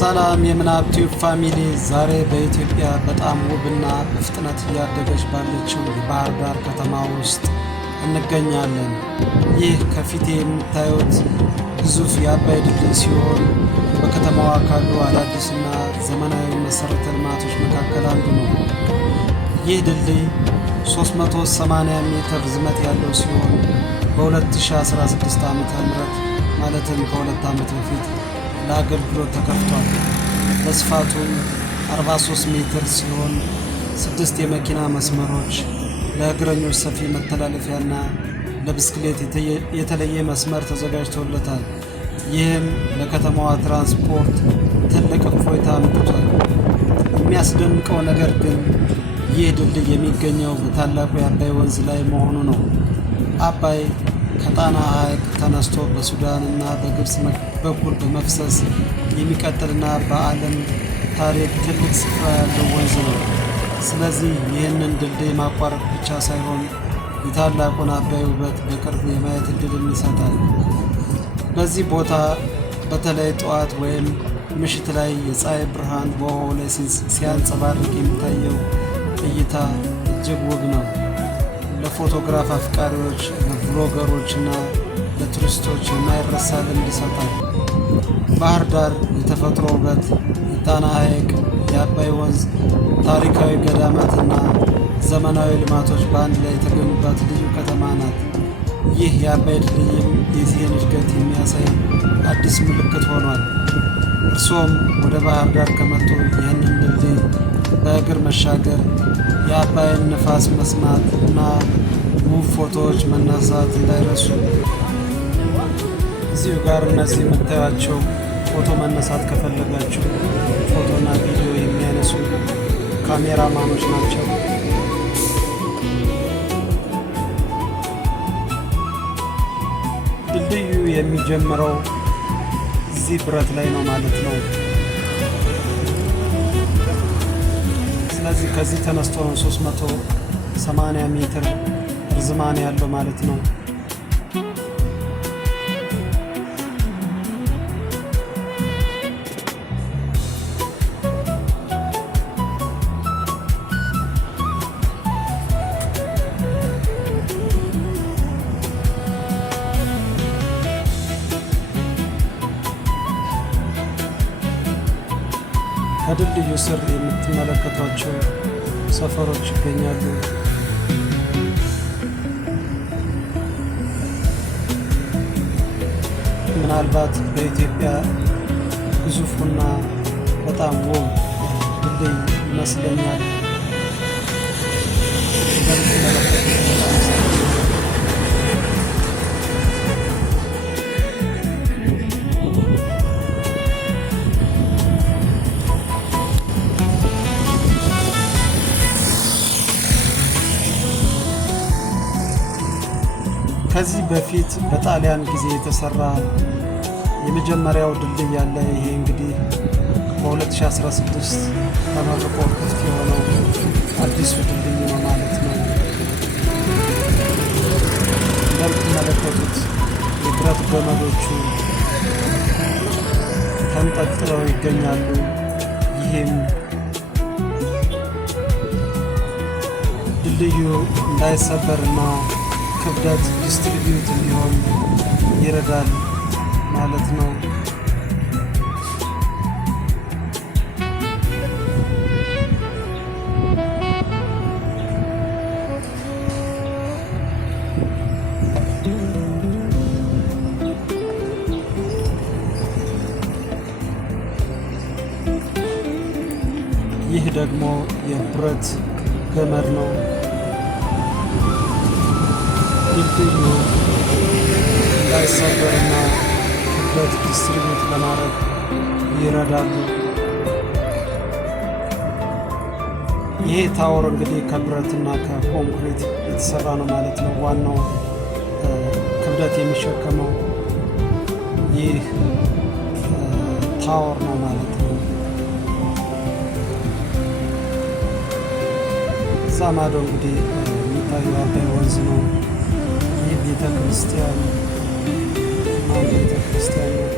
ሰላም የምናብ ቲዩብ ፋሚሊ፣ ዛሬ በኢትዮጵያ በጣም ውብና በፍጥነት እያደገች ባለችው የባህር ዳር ከተማ ውስጥ እንገኛለን። ይህ ከፊቴ የምታዩት ግዙፍ የአባይ ድልድይ ሲሆን በከተማዋ ካሉ አዳዲስና ዘመናዊ መሰረተ ልማቶች መካከል አንዱ ነው። ይህ ድልድይ 380 ሜትር ርዝመት ያለው ሲሆን በ2016 ዓ.ም ማለትም ከ2 ዓመት በፊት ለአገልግሎት ተከፍቷል። በስፋቱም 43 ሜትር ሲሆን 6 የመኪና መስመሮች፣ ለእግረኞች ሰፊ መተላለፊያና ለብስክሌት የተለየ መስመር ተዘጋጅቶለታል። ይህም ለከተማዋ ትራንስፖርት ትልቅ እፎይታ አምጥቷል። የሚያስደንቀው ነገር ግን ይህ ድልድይ የሚገኘው በታላቁ የአባይ ወንዝ ላይ መሆኑ ነው። አባይ ከጣና ሐይቅ ተነስቶ በሱዳን እና በግብፅ በኩል በመፍሰስ የሚቀጥልና በዓለም ታሪክ ትልቅ ስፍራ ያለው ወንዝ ነው። ስለዚህ ይህንን ድልድይ ማቋረጥ ብቻ ሳይሆን የታላቁን አባይ ውበት በቅርቡ የማየት እድልን ይሰጣል። በዚህ ቦታ በተለይ ጠዋት ወይም ምሽት ላይ የፀሐይ ብርሃን በውሃው ላይ ሲያንጸባርቅ የሚታየው እይታ እጅግ ውብ ነው። ለፎቶግራፍ አፍቃሪዎች፣ ለብሎገሮች እና ለቱሪስቶች የማይረሳ ልምድ ይሰጣል። ባህር ዳር የተፈጥሮ ውበት፣ የጣና ሐይቅ፣ የአባይ ወንዝ፣ ታሪካዊ ገዳማትና ዘመናዊ ልማቶች በአንድ ላይ የተገኙባት ልዩ ከተማ ናት። ይህ የአባይ ድልድይም የዚህን እድገት የሚያሳይ አዲስ ምልክት ሆኗል። እርሶም ወደ ባህር ዳር ከመጡ ይህንን ድልድይ በእግር መሻገር፣ የአባይን ንፋስ መስማት እና ውብ ፎቶዎች መነሳት እንዳይረሱ። እዚሁ ጋር እነዚህ የምታዩቸው ፎቶ መነሳት ከፈለጋችሁ ፎቶና ቪዲዮ የሚያነሱ ካሜራማኖች ናቸው። ድልድዩ የሚጀምረው እዚህ ብረት ላይ ነው ማለት ነው። ስለዚህ ከዚህ ተነስቶ ነው 380 ሜትር ርዝማኔ ያለው ማለት ነው። ከድልድዩ ስር የምትመለከቷቸው ሰፈሮች ይገኛሉ። ምናልባት በኢትዮጵያ ግዙፉና በጣም ውብ ድልድይ ይመስለኛል። ከዚህ በፊት በጣሊያን ጊዜ የተሰራ የመጀመሪያው ድልድይ ያለ። ይሄ እንግዲህ በ2016 ተመርቆ ክፍት የሆነው አዲሱ ድልድይ ነው ማለት ነው። እንደምትመለከቱት የብረት ገመዶቹ ተንጠልጥለው ይገኛሉ። ይህም ድልድዩ እንዳይሰበርና ክብደት ዲስትሪቢዩት እንዲሆን ይረዳል ማለት ነው። ይህ ደግሞ የብረት ገመድ ነው። ድልድዩ እንዳይሰበርና ክብደት ዲስትሪቢዩት ለማድረግ ይረዳሉ። ይሄ ታወር እንግዲህ ከብረትና ከኮንክሪት የተሰራ ነው ማለት ነው። ዋናው ክብደት የሚሸከመው ይህ ታወር ነው ማለት ነው። እዛ ማዶ እንግዲህ የሚታየው አባይ ወንዝ ነው። ይህ ቤተ ክርስቲያን ቤተ ክርስቲያን ነው።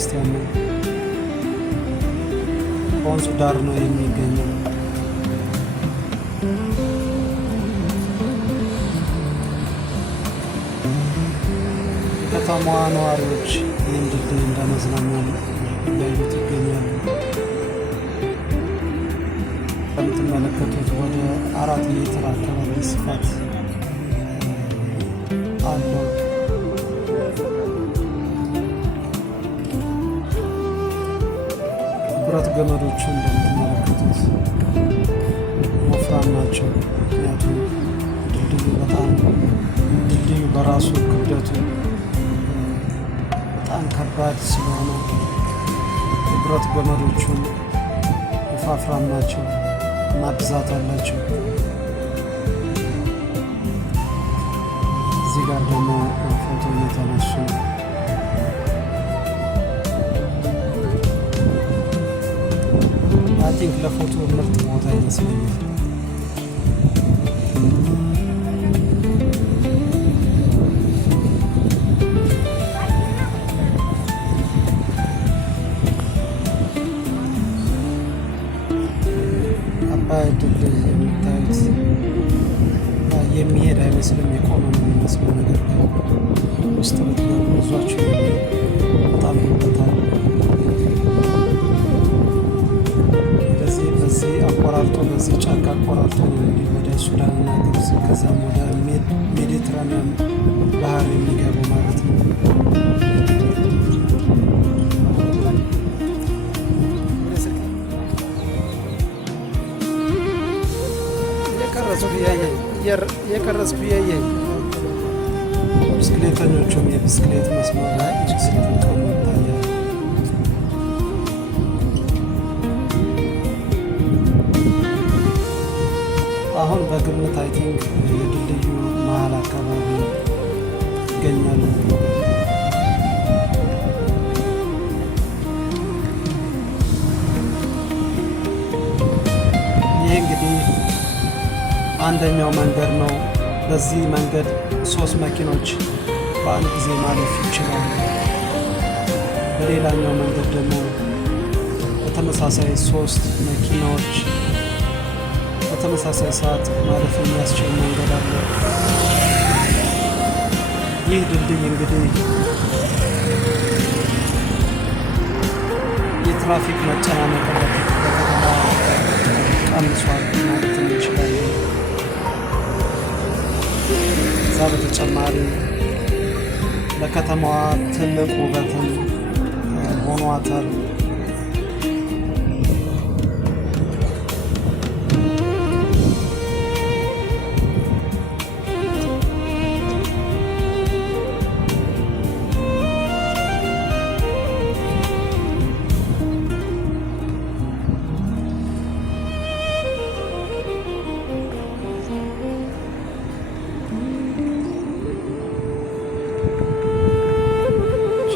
ክርስቲያን ነው። በወንዙ ዳር ነው የሚገኘው። የከተማዋ ነዋሪዎች ይህን ድልድይ እንደ መዝናኛ እያዩት ይገኛሉ። እንደምትመለከቱት ወደ 4 ሜትር አካባቢ ስፋት አለው። ብረት ገመዶቹ እንደምትመለከቱት ወፍራም ናቸው። ምክንያቱም ድልድዩ በራሱ ክብደቱ በጣም ከባድ ስለሆነ የብረት ገመዶቹን ወፋፍራም ናቸው እና ብዛት አላቸው። እዚህ ጋር ደግሞ ፎቶ እየተነሱ አይ ቲንክ ለፎቶ ምርጥ ቦታ ይመስለኛል። አባይ ድልድይ የምታዩት የሚሄድ አይመስልም፣ የቆመ ነው የሚመስለው። ነገር ውስጥ ብትገቡ ብዙችሁ በጣም ይወጣል። በዚህ አቆራርጦ በዚህ ጫካ አቆራርጦ ነው እንዲህ ወደ ሱዳንና ግብጽ ከዛም ወደ ሜዲትራኒያን ባህር የሚገቡ ማለት ነው። የቀረጽኩ እያየኝ ብስክሌተኞቹም የብስክሌት መስመር ላይ ሲጠቀሙ ይታያል። አሁን በግምት አይ ቲንክ የድልድዩ መሀል አካባቢ ይገኛሉ። ይህ እንግዲህ አንደኛው መንገድ ነው። በዚህ መንገድ 3 መኪኖች በአንድ ጊዜ ማለፍ ይችላሉ። በሌላኛው መንገድ ደግሞ በተመሳሳይ 3 መኪናዎች በተመሳሳይ ሰዓት ማለፍ የሚያስችል መንገድ አለ። ይህ ድልድይ እንግዲህ የትራፊክ መጨናነቅ በከተማ ቀንሷል ማለት እንችላለን። ከዛ በተጨማሪ ለከተማዋ ትልቅ ውበትን ሆኗታል።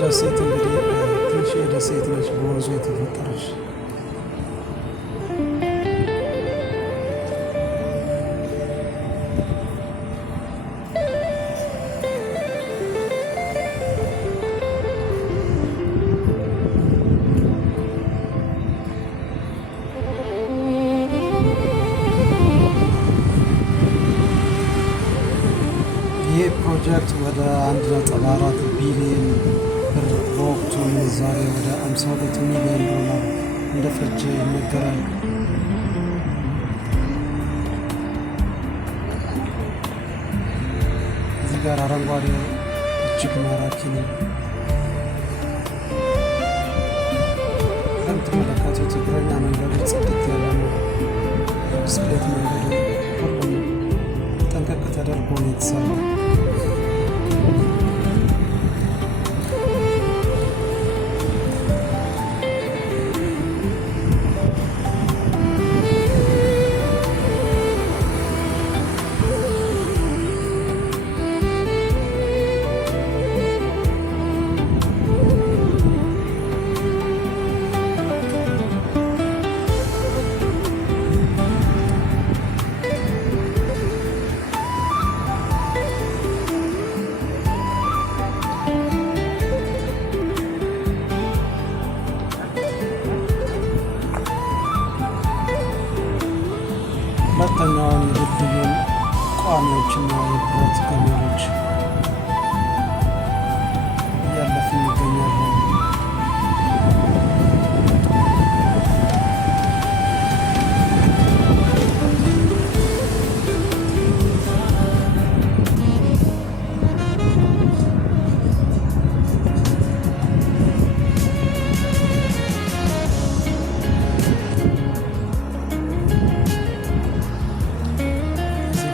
ደሴት እንግዲህ ትንሽ የደሴት ነች፣ በወንዙ የተፈጠረች። ይህ ፕሮጀክት ወደ 1.4 ቢሊዮን ብር በወቅቱ ምንዛሬ ወደ 52 ሚሊዮን ዶላር እንደፈጀ ይነገራል። እዚህ ጋር አረንጓዴው እጅግ ማራኪ ነው። እንደምትመለከቱት እግረኛ መንገዱ ጽድት ያለ ነው። ብስክሌት መንገዱ ሁሉም ጠንቀቅ ተደርጎ ነው የተሰራው። ሁለተኛውን የድልድዩን ቋሚዎችና የብረት ገመዶች እያለፍን እንገኛለን።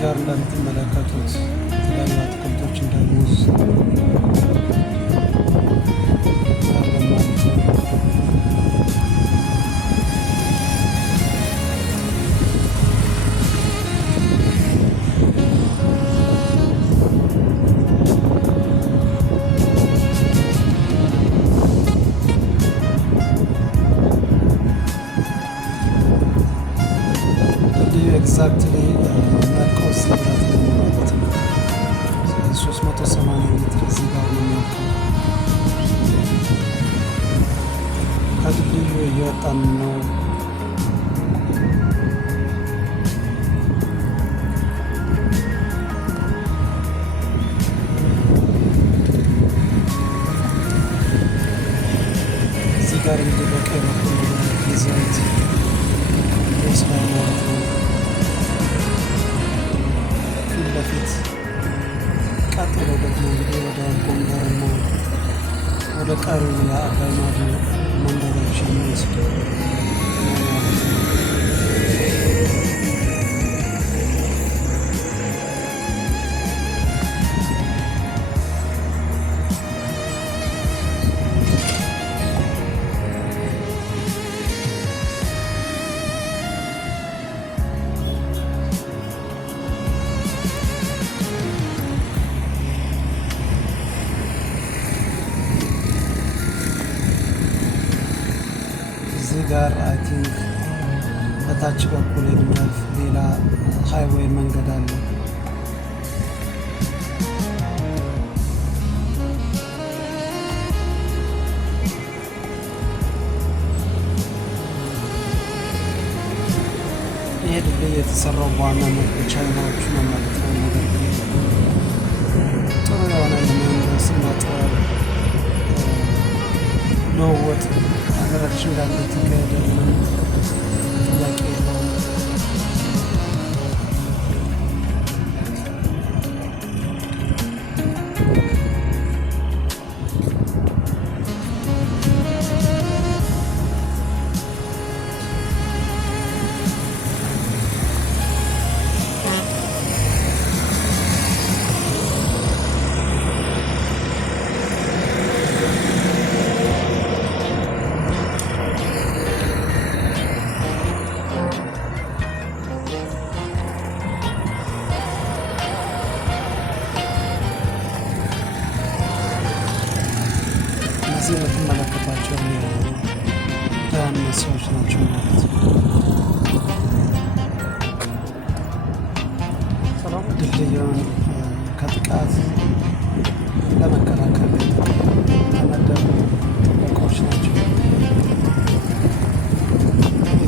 ጋር እንደምትመለከቱት የተለያዩ አትክልቶች እንደ ሙዝ ማለት ነው። ኤግዛክትሊ የሚያልቀው ስብራት ነው ማለት ነው። 380 ሜትር እዚህ ጋር ነው የሚያልቀው። ከድልድዩ እየወጣን ነው። እዚህ ጋር እንግዲህ በቀኝ በኩል የዘይት ይመስላል ማለት ነው። በፊት ቀጥሎ ደግሞ እንግዲህ ወደ ጎንደርና ወደ ቀሪው የአባይ ማዶ መንደሮች የሚወስድ ማለት ነው። እዚህ ጋር አይ ቲንክ በታች በኩል የሚያልፍ ሌላ ሃይዌይ መንገድ አለ። ይሄ ድልድይ የተሰራው በዋናነት በቻይናዎቹ ነው ማለት ነው። ነገር ግን ጥሩ የሆነ የመንግስትና ጥበብ ልውውጥ ሀገራችን ጋር የተካሄደ ምንም ጥያቄ የለውም። እዚህ የምትመለከቷቸው ደህንነት ሰዎች ናቸው ማለት ነው። ድልድዩን ከጥቃት ለመከላከል የተመደቡ ጥበቃዎች ናቸው።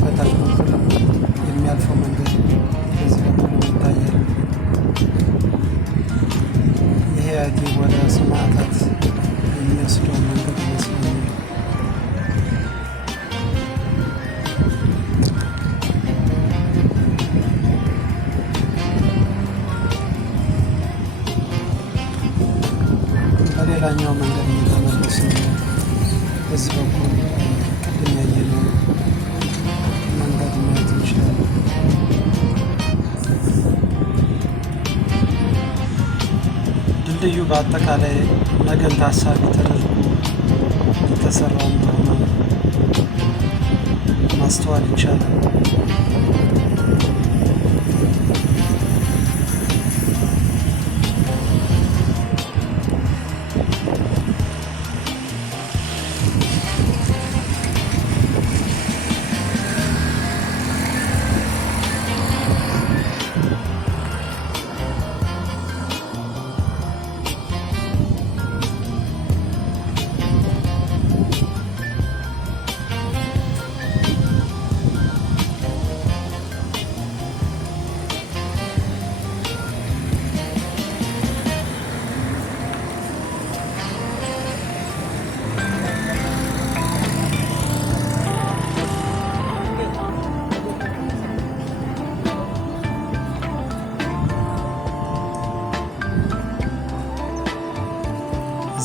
በታች በኩል የሚያልፈው መንገድ በዚህ በኩል ይታያል። ይሄ ወደ ሰማዕታት የሚወስደው መንገድ ይመስለኛል። በሌላኛው መንገድ እየተመለስን ነው። በዚህ በኩል ቅድም ያየነው መንገድ ማየት እንችላለን። ድልድዩ በአጠቃላይ ነገን ታሳቢ ተደርጎ የተሰራ እንደሆነ ማስተዋል ይቻላል።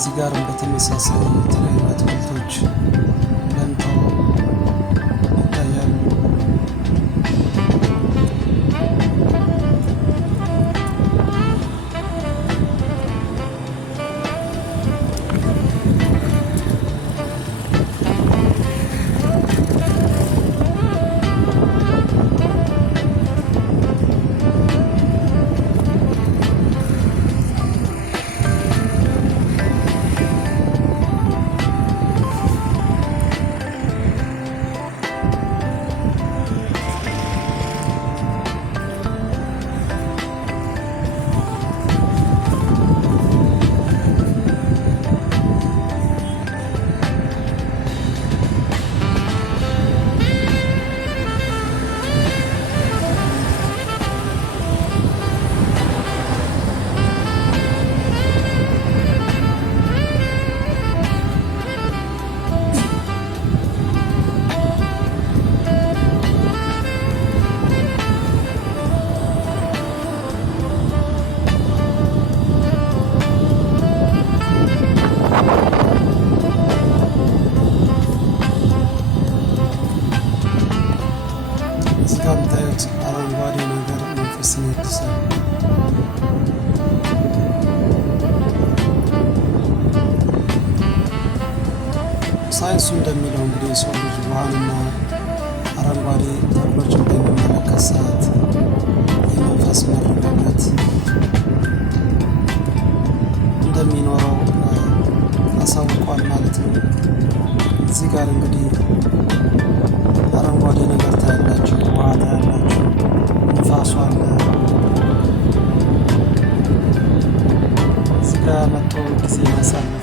እዚህ ጋርም በተመሳሳይ የተለያዩ አትክልቶች ለምተው ይታያሉ። እዚህ ጋር የምታዩት አረንጓዴ ነገር መንፈስን ያድሳል። ሳይንሱ እንደሚለው እንግዲህ የሰው ልጅ ውሃንና አረንጓዴ ተክሎችን በሚመለከት ሰዓት የመንፈስ መረጋጋት እንደሚኖረው አሳውቋል ማለት ነው። እዚህ ጋር እንግዲህ አረንጓዴ ነገር ታያላችሁ፣ ውሃ ታያላችሁ፣ ንፋሱ አለ። እዚህ ጋር መጥቶ ጊዜ ማሳለፍ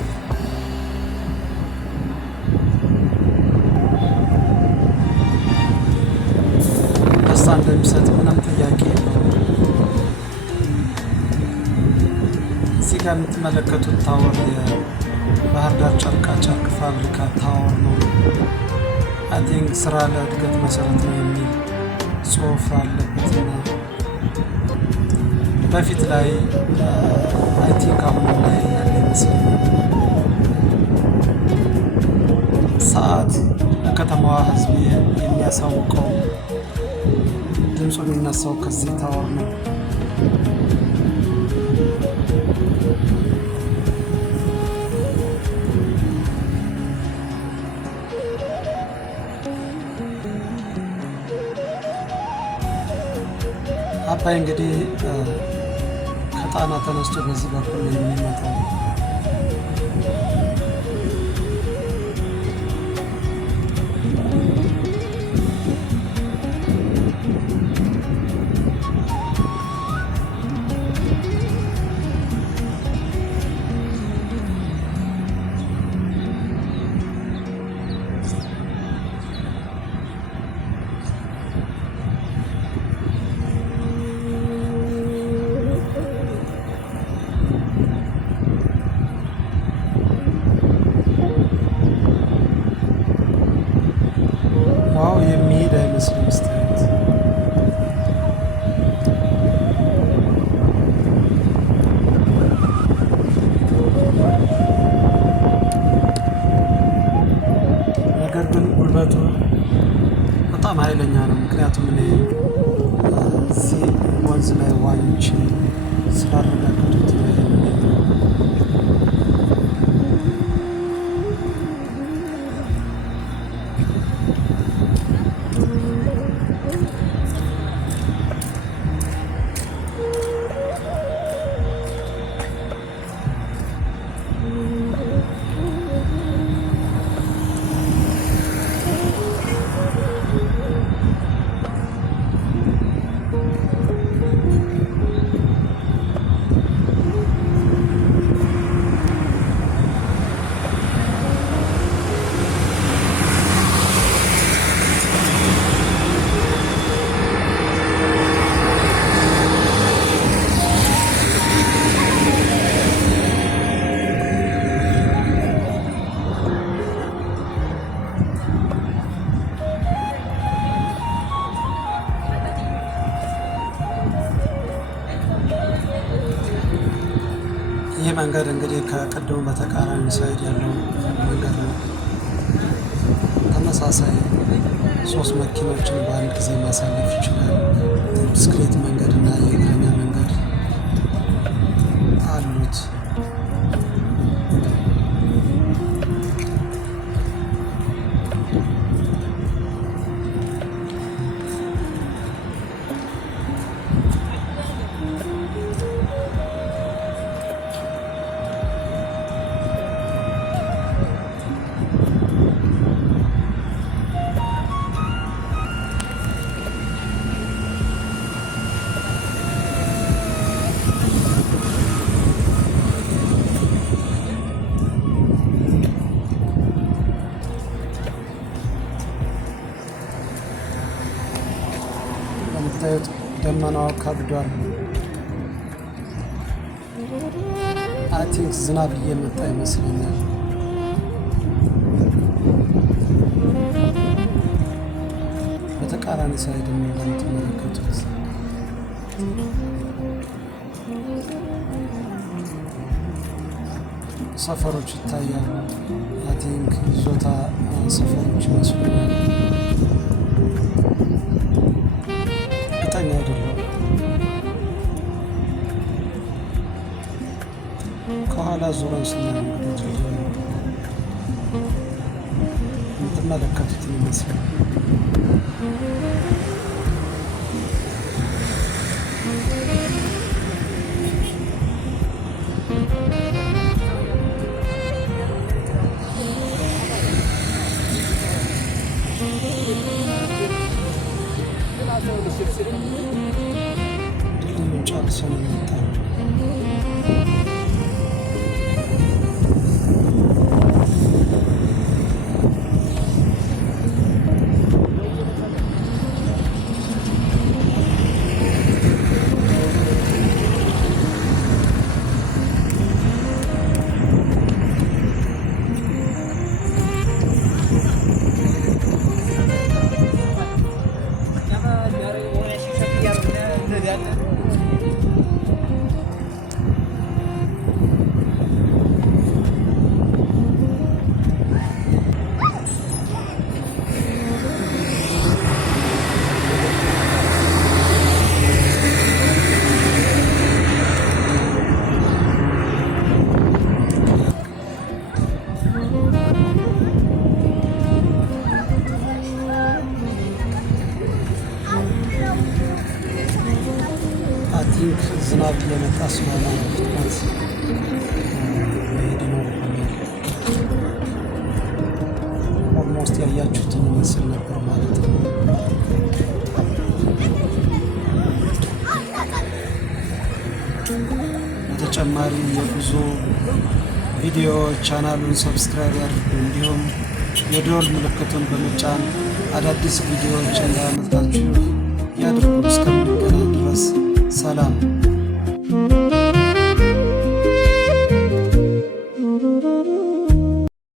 ደስታ እንደሚሰጥ ምንም ጥያቄ የለውም። እዚህ ጋር የምትመለከቱት ታወር የባህር ዳር ጨርቃ ጨርቅ ፋብሪካ ታወር ነው። አይ ቲንክ ስራ ለእድገት መሰረት ነው የሚል ጽሑፍ አለበትና በፊት ላይ አይ ቲንክ አሁን ላይ ያለ ይመስለኛል። ሰዓት ለከተማዋ ሕዝብ የሚያሳውቀው ድምፁ የሚነሳው ከዚህ ታወር ነው። አባይ እንግዲህ ከጣና ተነስቶ በዚህ በኩል ነው የሚመጣው። ዋው የሚሄድ አይመስልም ስታዩት። ነገር ግን ጉልበቱ በጣም ኃይለኛ ነው። ምክንያቱም እኔ እዚህ ወንዝ ላይ ዋኝቼ ስላረጋገጡት ነው። መንገድ እንግዲህ ከቅድሙ በተቃራኒ ሳይድ ያለው መንገድ ነው። ተመሳሳይ 3 መኪኖችን በአንድ ጊዜ ማሳለፍ ይችላል። ብስክሌት መንገድ እና የእግረኛ መንገድ አሉት። እንደምታዩት ደመናው ከብዷል። አይ ቲንክ ዝናብ እየመጣ ይመስለኛል። በተቃራኒ ሳይድ እንደምትመለከቱት ሰፈሮች ይታያሉ። አይ ቲንክ ይዞታ ሰፈሮች ይመስሉኛል። እርግጠኛ አይደለሁም። ከኋላ ዙረን ስናየው እንግዲህ የምትመለከቱትን ይመስላል። ድልድዩን ጨርሰን የመጣነው ቲንክ ዝናብ እየመጣ ስለሆነ ፍጥነት መሄድ ይኖርብኛል። ኦልሞስት ያያችሁትን ይመስል ነበር ማለት ነው። በተጨማሪ የጉዞ ቪዲዮ ቻናሉን ሰብስክራይብ ያድርጉ። እንዲሁም የደወል ምልክቱን በመጫን አዳዲስ ቪዲዮዎች እንዳያመልጣችሁ ያድርጉ። እስከምንገናኝ ድረስ ሰላም።